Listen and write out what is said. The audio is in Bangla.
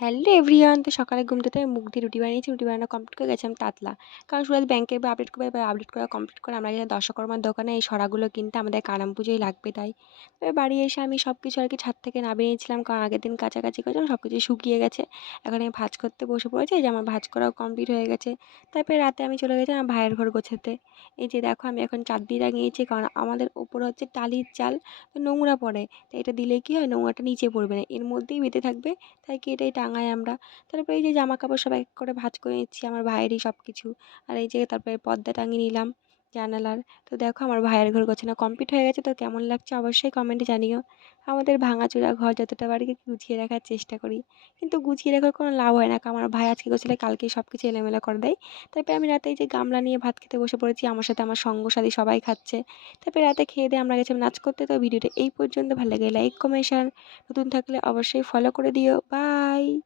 Hello everyone! তো সকালে ঘুম থেকে মুখ দিয়ে রুটি বানিয়েছি। রুটি বানানো কমপ্লিট করে গেছিলাম তাতলা। কারণ সুরাজ ব্যাংকের বা আপডেট করবে, এবার আপডেট করা কমপ্লিট করে আমরা গেলাম দশকর্মার দোকানে এই সরাগুলো কিনতে, আমাদের কারাম পুজোয় লাগবে তাই। এবার বাড়ি এসে আমি সব কিছু আর কি ছাদ থেকে নামিয়ে নিয়েছিলাম, কারণ আগের দিন কাচাকাচি করেছিলাম, সব কিছু শুকিয়ে গেছে। এখন আমি ভাঁজ করতে বসে পড়েছি, এই যে আমার ভাঁজ করাও কমপ্লিট হয়ে গেছে। তারপরে রাতে আমি চলে গেছিলাম আমার ভাইয়ের ঘর গোছাতে। এই যে দেখো আমি এখন চাদ্দি টাঙিয়েছি, কারণ আমাদের উপরে হচ্ছে টালির চাল, তো নোংরা পড়ে। তো এটা দিলে কি হয়, নোংরাটা নিচে পড়বে না, এর মধ্যেই বেঁধে থাকবে। তাই কি এটাই টাঙাই আমরা। তারপরে এই যে জামা কাপড় সব এক এক করে ভাঁজ করে নিচ্ছি, আমার ভাইয়েরই সব কিছু। আর এই যে তারপরে পর্দা টাঙিয়ে নিলাম জানালার। তো দেখো আমার ভাইয়ের ঘর গোছানো কমপ্লিট হয়ে গেছে। তো কেমন লাগছে অবশ্যই কমেন্টে জানিও। আমাদের ভাঙাচোরা ঘর যতটা পারি গুছিয়ে রাখার চেষ্টা করি, কিন্তু গুছিয়ে রাখার কোনো লাভ হয় না, কারণ আমার ভাই আজকে গোছালে কালকেই সব কিছু এলোমেলো করে দেয়। তারপরে আমি রাতে এই যে গামলা নিয়ে ভাত খেতে বসে পড়েছি, আমার সাথে আমার সঙ্গ সাথী সবাই খাচ্ছে। তারপরে রাতে খেয়ে দিয়ে আমরা গেছিলাম নাচ করতে। তো ভিডিওটা এই পর্যন্ত, ভালো লাগে লাইক কমেন্ট শেয়ার, নতুন থাকলে অবশ্যই ফলো করে দিও। বাই।